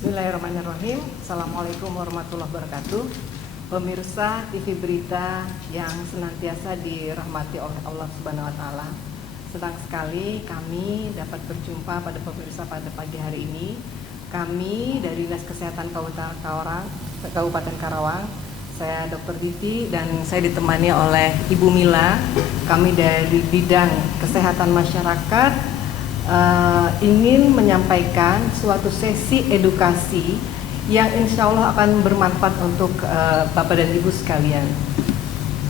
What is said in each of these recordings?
Bismillahirrahmanirrahim. Assalamualaikum warahmatullahi wabarakatuh. Pemirsa TV Berita yang senantiasa dirahmati oleh Allah Subhanahu wa taala. Senang sekali kami dapat berjumpa pada pemirsa pada pagi hari ini. Kami dari Dinas Kesehatan Kabupaten Karawang, saya Dr. Diti dan saya ditemani oleh Ibu Mila. Kami dari bidang kesehatan masyarakat ingin menyampaikan suatu sesi edukasi yang insya Allah akan bermanfaat untuk Bapak dan Ibu sekalian.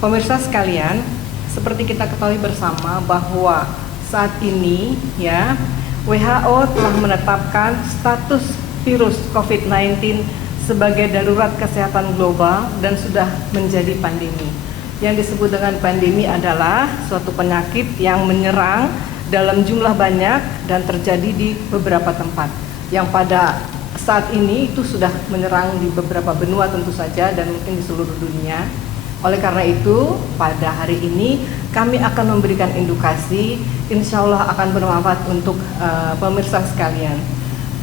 Pemirsa sekalian, seperti kita ketahui bersama bahwa saat ini ya WHO telah menetapkan status virus COVID-19 sebagai darurat kesehatan global dan sudah menjadi pandemi. Yang disebut dengan pandemi adalah suatu penyakit yang menyerang dalam jumlah banyak dan terjadi di beberapa tempat yang pada saat ini itu sudah menyerang di beberapa benua tentu saja dan mungkin di seluruh dunia. Oleh karena itu pada hari ini kami akan memberikan edukasi, insya Allah akan bermanfaat untuk pemirsa sekalian.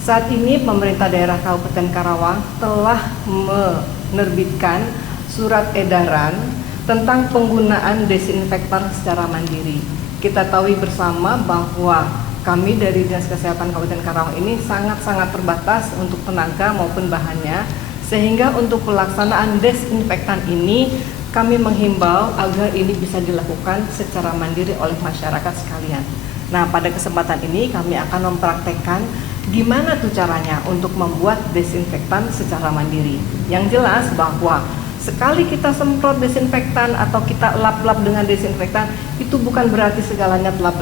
Saat ini pemerintah daerah Kabupaten Karawang telah menerbitkan surat edaran tentang penggunaan desinfektan secara mandiri. Kita tahu bersama bahwa kami dari Dinas Kesehatan Kabupaten Karawang ini sangat-sangat terbatas untuk tenaga maupun bahannya, sehingga untuk pelaksanaan desinfektan ini kami menghimbau agar ini bisa dilakukan secara mandiri oleh masyarakat sekalian. Nah, pada kesempatan ini kami akan mempraktekkan gimana tuh caranya untuk membuat desinfektan secara mandiri. Yang jelas bahwa sekali kita semprot desinfektan atau kita lap-lap dengan desinfektan, itu bukan berarti segalanya telah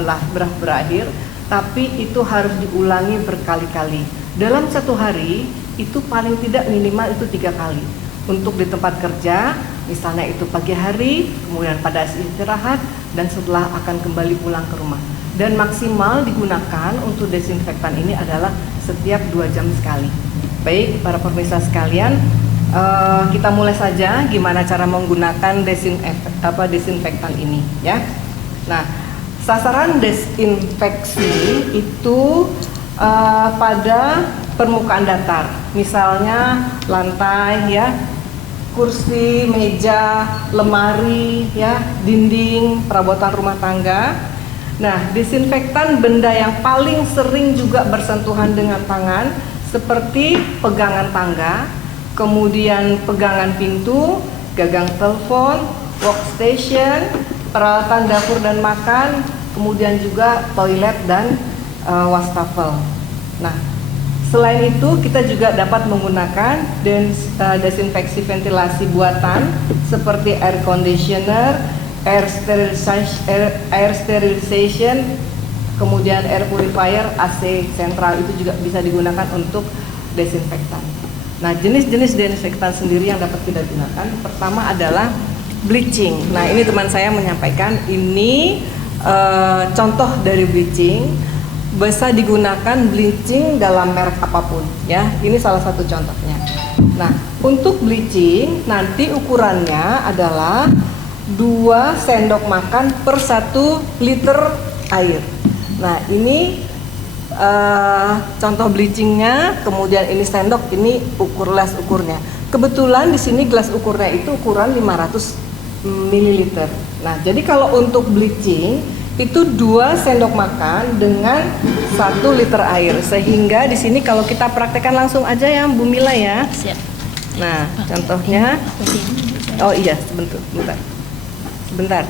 berakhir, tapi itu harus diulangi berkali-kali. Dalam satu hari, itu paling tidak minimal itu 3 kali. Untuk di tempat kerja, misalnya itu pagi hari, kemudian pada istirahat, dan setelah akan kembali pulang ke rumah. Dan maksimal digunakan untuk desinfektan ini adalah setiap 2 jam sekali. Baik, para pemirsa sekalian, kita mulai saja gimana cara menggunakan desinfektan ini ya. Nah, sasaran desinfeksi itu pada permukaan datar, misalnya lantai ya, kursi, meja, lemari ya, dinding, perabotan rumah tangga. Nah, desinfektan benda yang paling sering juga bersentuhan dengan tangan seperti pegangan tangga, kemudian pegangan pintu, gagang telepon, workstation, peralatan dapur dan makan, kemudian juga toilet dan wastafel. Nah, selain itu kita juga dapat menggunakan desinfeksi ventilasi buatan seperti air conditioner, air sterilization, kemudian air purifier, AC sentral itu juga bisa digunakan untuk desinfektan. Nah, jenis-jenis desinfektan sendiri yang dapat kita gunakan, pertama adalah bleaching. Nah, ini teman saya menyampaikan, ini contoh dari bleaching. Bisa digunakan bleaching dalam merek apapun ya. Ini salah satu contohnya. Nah, untuk bleaching nanti ukurannya adalah 2 sendok makan per 1 liter air. Nah, ini contoh bleachingnya, kemudian ini sendok, ini gelas ukurnya. Kebetulan di sini gelas ukurnya itu ukuran 500 ml. Nah, jadi kalau untuk bleaching itu 2 sendok makan dengan 1 liter air. Sehingga di sini kalau kita praktekkan langsung aja ya Bu Mila ya. Siap. Nah, contohnya, oh iya sebentar.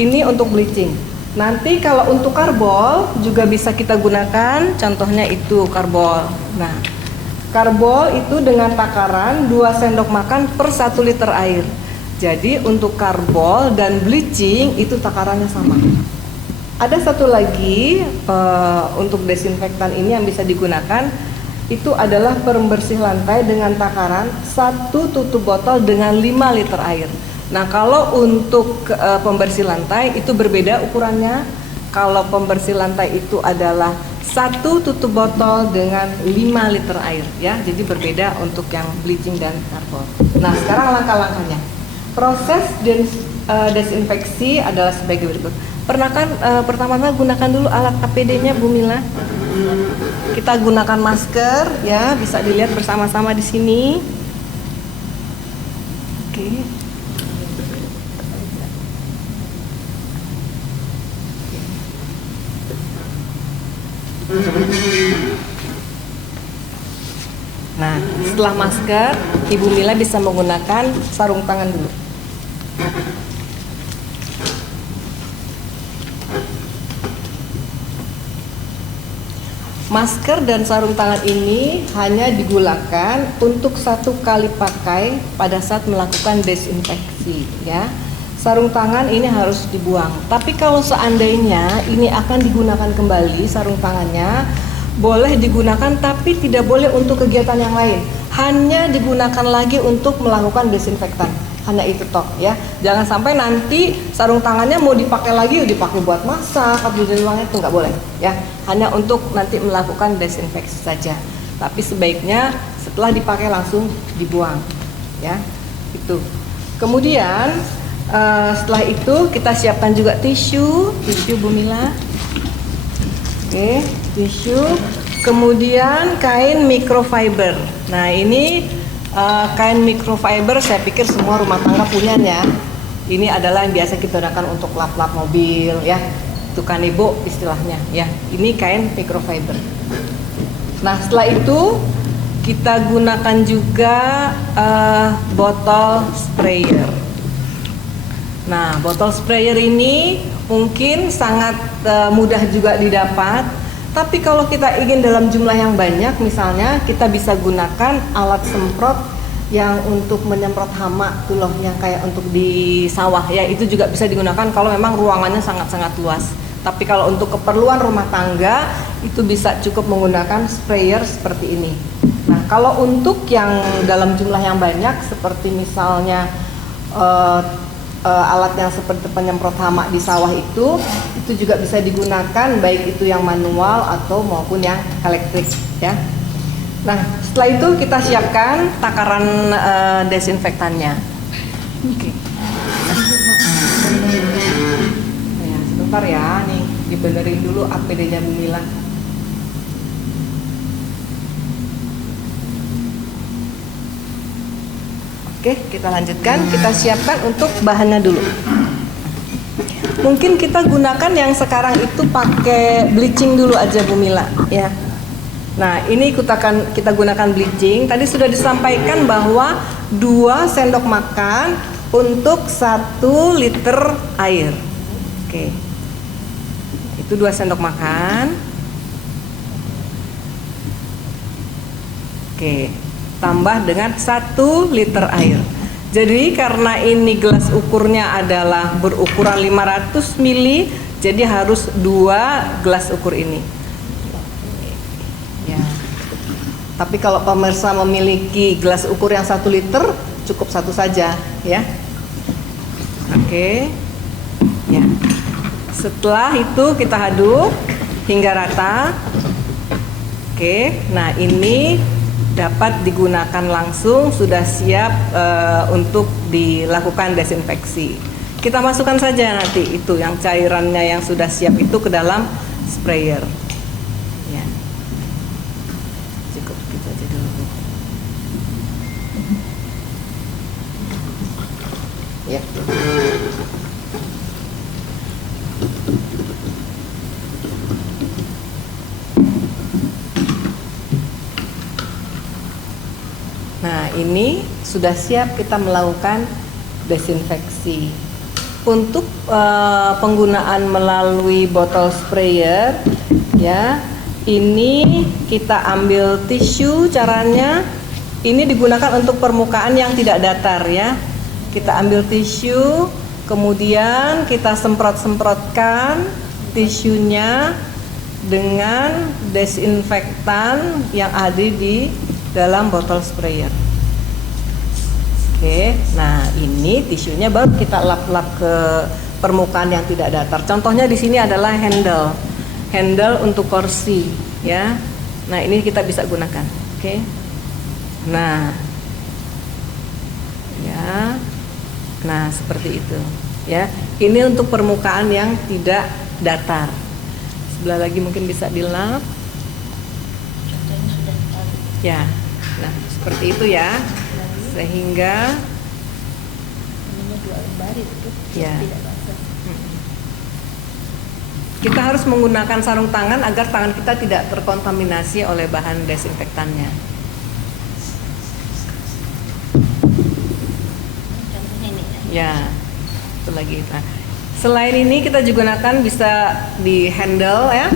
Ini untuk bleaching. Nanti kalau untuk karbol juga bisa kita gunakan, contohnya itu karbol. Nah, karbol itu dengan takaran 2 sendok makan per 1 liter air. Jadi untuk karbol dan bleaching itu takarannya sama. Ada satu lagi untuk desinfektan ini yang bisa digunakan, itu adalah pembersih lantai dengan takaran 1 tutup botol dengan 5 liter air. Nah, kalau untuk pembersih lantai itu berbeda ukurannya. Kalau pembersih lantai itu adalah 1 tutup botol dengan 5 liter air ya. Jadi berbeda untuk yang bleaching dan karbol. Nah, sekarang langkah-langkahnya. Proses desinfeksi adalah sebagai berikut. Pertama-tama gunakan dulu alat APD-nya Bu Mila. Kita gunakan masker ya, bisa dilihat bersama-sama di sini. Oke. Nah, setelah masker, Ibu Mila bisa menggunakan sarung tangan dulu. Masker dan sarung tangan ini hanya digunakan untuk 1 kali pakai pada saat melakukan desinfeksi ya. Sarung tangan ini harus dibuang. Tapi kalau seandainya ini akan digunakan kembali sarung tangannya, boleh digunakan tapi tidak boleh untuk kegiatan yang lain. Hanya digunakan lagi untuk melakukan desinfektan. Hanya itu toh ya. Jangan sampai nanti sarung tangannya mau dipakai lagi, dipakai buat masak atau di ruangan, itu nggak boleh ya. Hanya untuk nanti melakukan desinfeksi saja. Tapi sebaiknya setelah dipakai langsung dibuang ya. Itu. Kemudian setelah itu kita siapkan juga tisu Bu Mila. Oke, tisu. Kemudian kain microfiber. Nah, ini kain microfiber saya pikir semua rumah tangga punya ya. Ini adalah yang biasa kita gunakan untuk lap-lap mobil ya. Itu kanebo istilahnya ya. Ini kain microfiber. Nah, setelah itu kita gunakan juga botol sprayer. Nah, botol sprayer ini mungkin sangat mudah juga didapat. Tapi kalau kita ingin dalam jumlah yang banyak, misalnya kita bisa gunakan alat semprot yang untuk menyemprot hama tuh loh, yang kayak untuk di sawah ya, itu juga bisa digunakan kalau memang ruangannya sangat-sangat luas. Tapi kalau untuk keperluan rumah tangga itu bisa cukup menggunakan sprayer seperti ini. Nah, kalau untuk yang dalam jumlah yang banyak seperti misalnya alat yang seperti penyemprot hama di sawah itu juga bisa digunakan baik itu yang manual atau maupun yang elektrik ya. Nah, setelah itu kita siapkan takaran desinfektannya. Oke. Ya, sebentar ya, nih dibenerin dulu APD-nya Bu Mila. Oke, kita lanjutkan. Kita siapkan untuk bahannya dulu. Mungkin kita gunakan yang sekarang itu pakai bleaching dulu aja Bu Mila ya. Nah, ini kita gunakan bleaching. Tadi sudah disampaikan bahwa 2 sendok makan untuk 1 liter air. Oke. Itu 2 sendok makan. Oke. Tambah dengan 1 liter air. Jadi karena ini gelas ukurnya adalah berukuran 500 ml, jadi harus 2 gelas ukur ini. Ya. Tapi kalau pemirsa memiliki gelas ukur yang 1 liter, cukup 1 saja ya. Oke. Ya. Setelah itu kita aduk hingga rata. Oke. Nah, ini dapat digunakan langsung, sudah siap untuk dilakukan desinfeksi. Kita masukkan saja nanti itu yang cairannya yang sudah siap itu ke dalam sprayer. Ya. Cukup gitu aja dulu. Ya. Nah, ini sudah siap kita melakukan desinfeksi. Untuk penggunaan melalui botol sprayer ya, ini kita ambil tisu. Caranya ini digunakan untuk permukaan yang tidak datar ya. Kita ambil tisu, kemudian kita semprot-semprotkan tisunya dengan desinfektan yang ada di dalam botol sprayer. Oke, nah ini tisunya baru kita lap-lap ke permukaan yang tidak datar. Contohnya di sini adalah handle untuk kursi, ya. Nah ini kita bisa gunakan. Oke, nah, ya, nah seperti itu, ya. Ini untuk permukaan yang tidak datar. Sebelah lagi mungkin bisa dilap. Ya, nah seperti itu ya, sehingga Namanya 2 lembar itu ya. tidak basah. Kita harus menggunakan sarung tangan agar tangan kita tidak terkontaminasi oleh bahan desinfektannya. Contohnya ini ya. Ya, itu lagi. Nah, selain ini kita juga gunakan bisa di handle ya,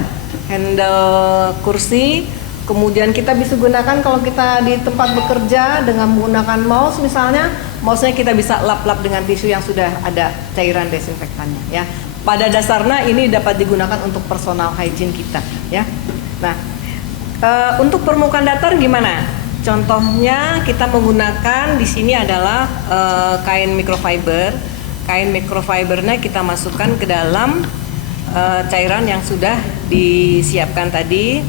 handle kursi. Kemudian kita bisa gunakan kalau kita di tempat bekerja dengan menggunakan mouse misalnya, mouse-nya kita bisa lap-lap dengan tisu yang sudah ada cairan desinfektannya ya. Pada dasarnya ini dapat digunakan untuk personal hygiene kita ya. Nah, untuk permukaan datar gimana? Contohnya kita menggunakan di sini adalah kain microfiber. Kain microfibernya kita masukkan ke dalam cairan yang sudah disiapkan tadi.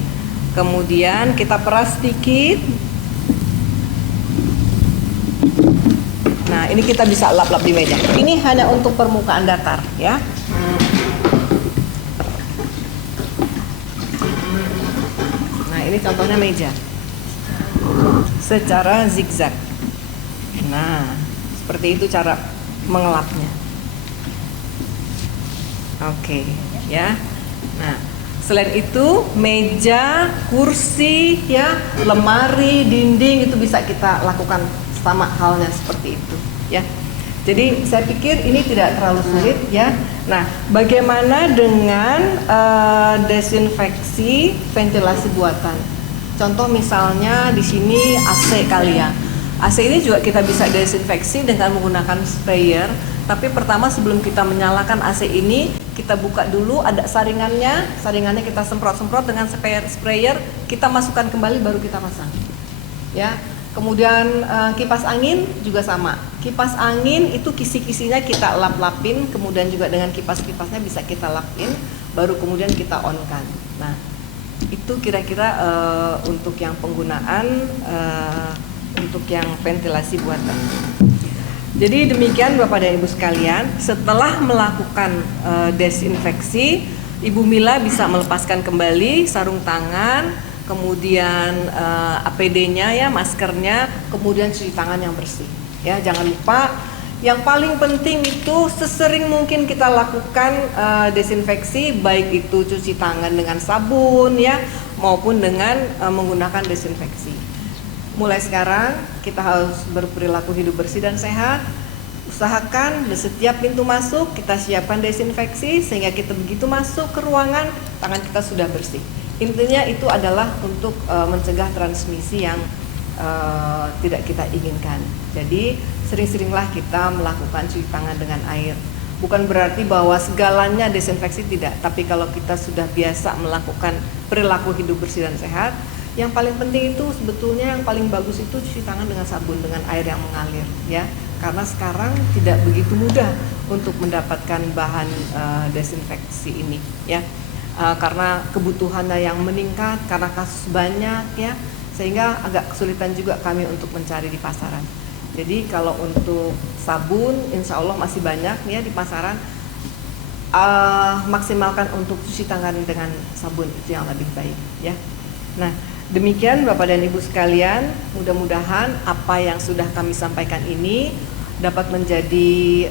Kemudian kita peras sedikit. Nah, ini kita bisa lap-lap di meja. Ini hanya untuk permukaan datar ya. Nah, ini contohnya meja. Secara zigzag. Nah, seperti itu cara mengelapnya. Oke, ya. Nah, selain itu meja, kursi, ya, lemari, dinding itu bisa kita lakukan sama halnya seperti itu, ya. Jadi saya pikir ini tidak terlalu sulit, ya. Nah, bagaimana dengan desinfeksi ventilasi buatan? Contoh misalnya di sini AC kali ya. AC ini juga kita bisa desinfeksi dengan menggunakan sprayer. Tapi pertama sebelum kita menyalakan AC ini, kita buka dulu, ada saringannya. Saringannya kita semprot-semprot dengan sprayer. Kita masukkan kembali baru kita pasang. Ya. Kemudian kipas angin juga sama. Kipas angin itu kisi-kisinya kita lap-lapin, kemudian juga dengan kipas-kipasnya bisa kita lapin, baru kemudian kita on-kan. Nah, itu kira-kira untuk yang penggunaan untuk yang ventilasi buatan. Jadi demikian Bapak dan Ibu sekalian, setelah melakukan desinfeksi, Ibu Mila bisa melepaskan kembali sarung tangan, kemudian APD-nya ya, maskernya, kemudian cuci tangan yang bersih. Ya, jangan lupa yang paling penting itu sesering mungkin kita lakukan desinfeksi, baik itu cuci tangan dengan sabun ya, maupun dengan menggunakan desinfeksi. Mulai sekarang kita harus berperilaku hidup bersih dan sehat. Usahakan di setiap pintu masuk kita siapkan desinfeksi sehingga kita begitu masuk ke ruangan tangan kita sudah bersih. Intinya itu adalah untuk mencegah transmisi yang tidak kita inginkan. Jadi sering-seringlah kita melakukan cuci tangan dengan air. Bukan berarti bahwa segalanya desinfeksi, tidak. Tapi kalau kita sudah biasa melakukan perilaku hidup bersih dan sehat, yang paling penting itu sebetulnya yang paling bagus itu cuci tangan dengan sabun, dengan air yang mengalir ya. Karena sekarang tidak begitu mudah untuk mendapatkan bahan desinfeksi ini ya. Karena kebutuhannya yang meningkat, karena kasus banyak ya, sehingga agak kesulitan juga kami untuk mencari di pasaran. Jadi kalau untuk sabun insya Allah masih banyak ya di pasaran. Maksimalkan untuk cuci tangan dengan sabun, itu yang lebih baik ya. Nah, demikian Bapak dan Ibu sekalian, mudah-mudahan apa yang sudah kami sampaikan ini dapat menjadi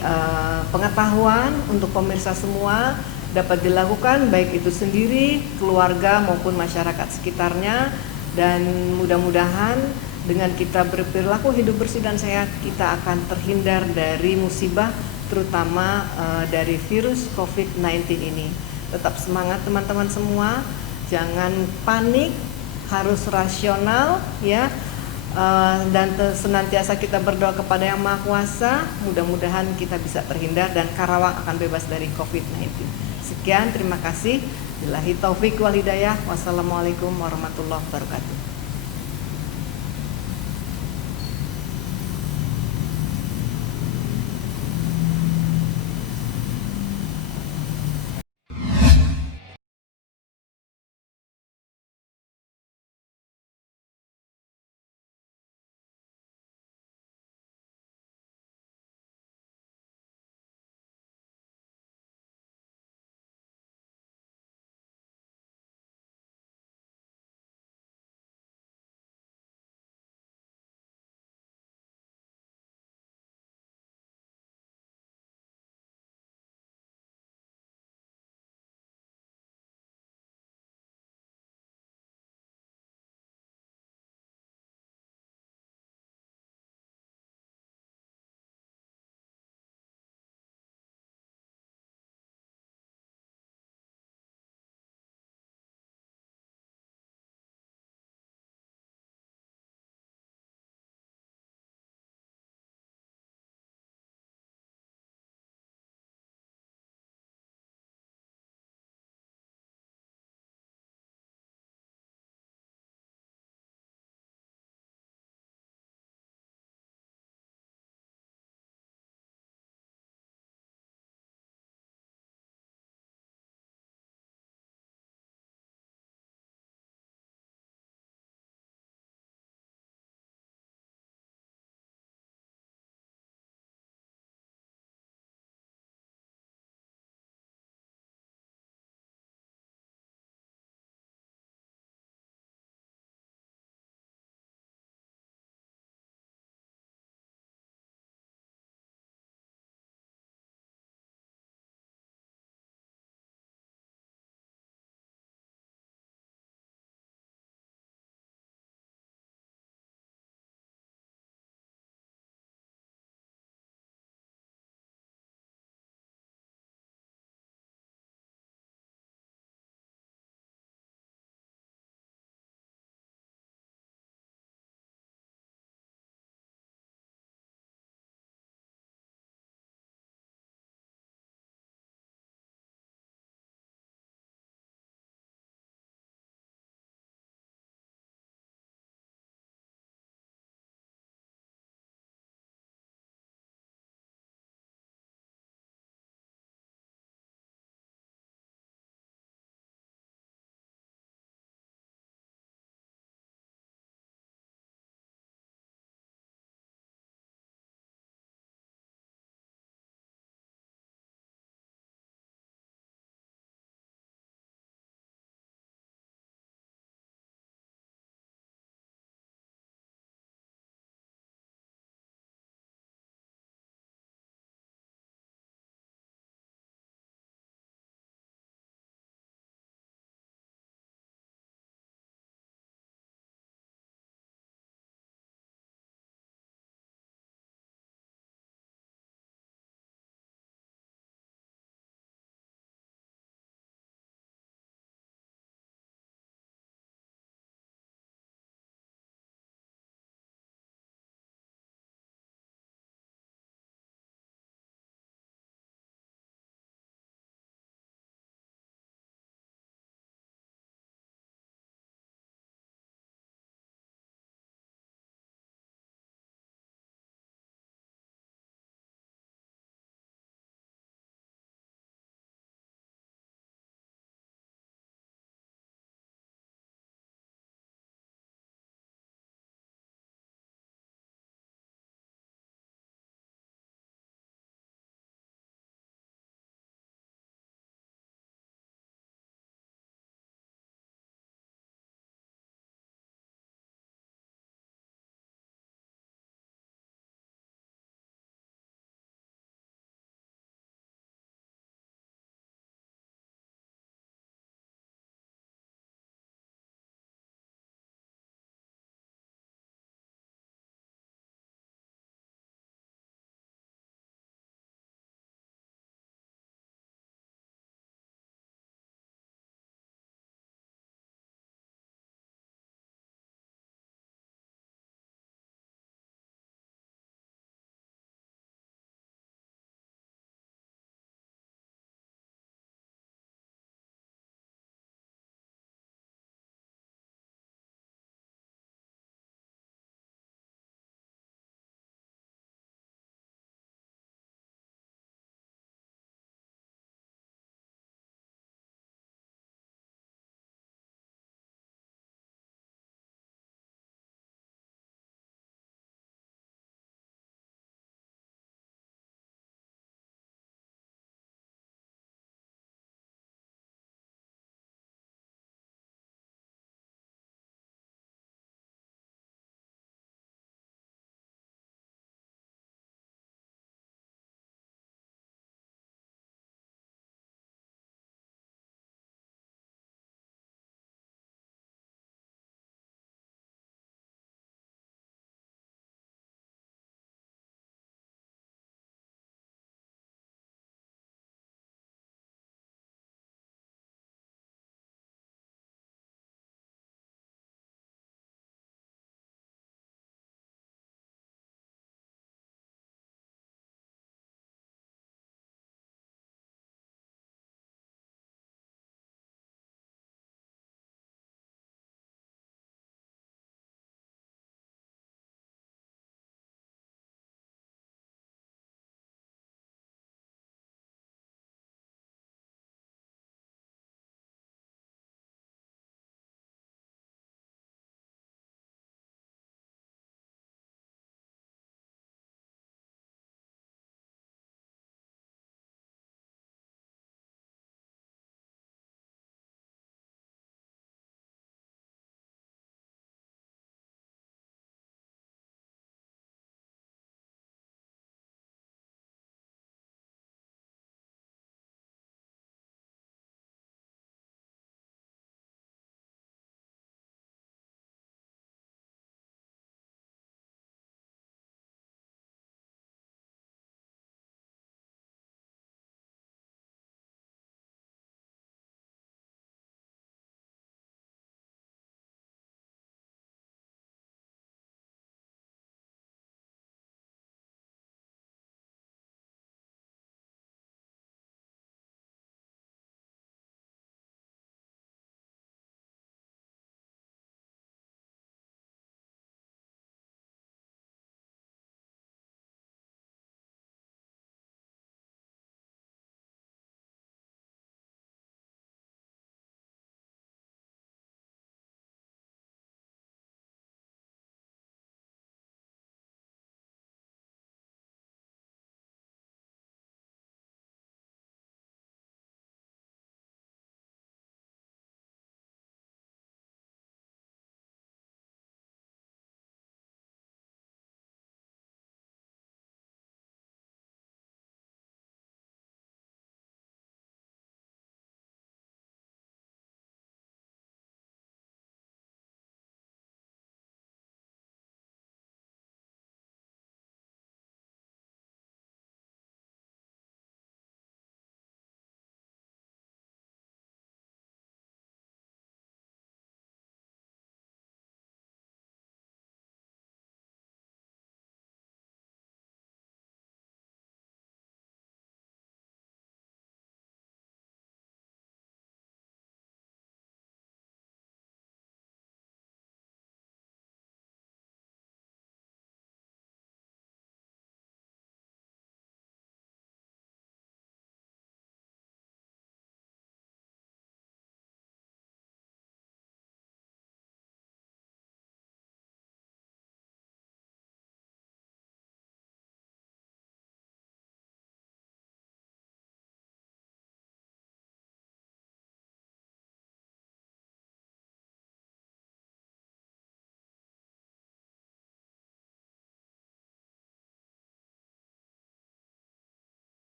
pengetahuan untuk pemirsa semua, dapat dilakukan baik itu sendiri, keluarga maupun masyarakat sekitarnya, dan mudah-mudahan dengan kita berperilaku hidup bersih dan sehat, kita akan terhindar dari musibah, terutama dari virus COVID-19 ini. Tetap semangat teman-teman semua, jangan panik, harus rasional ya, dan senantiasa kita berdoa kepada Yang Maha Kuasa. Mudah-mudahan kita bisa terhindar dan Karawang akan bebas dari COVID-19. Sekian, terima kasih. Billahi taufik wal hidayah. Wassalamualaikum warahmatullahi wabarakatuh.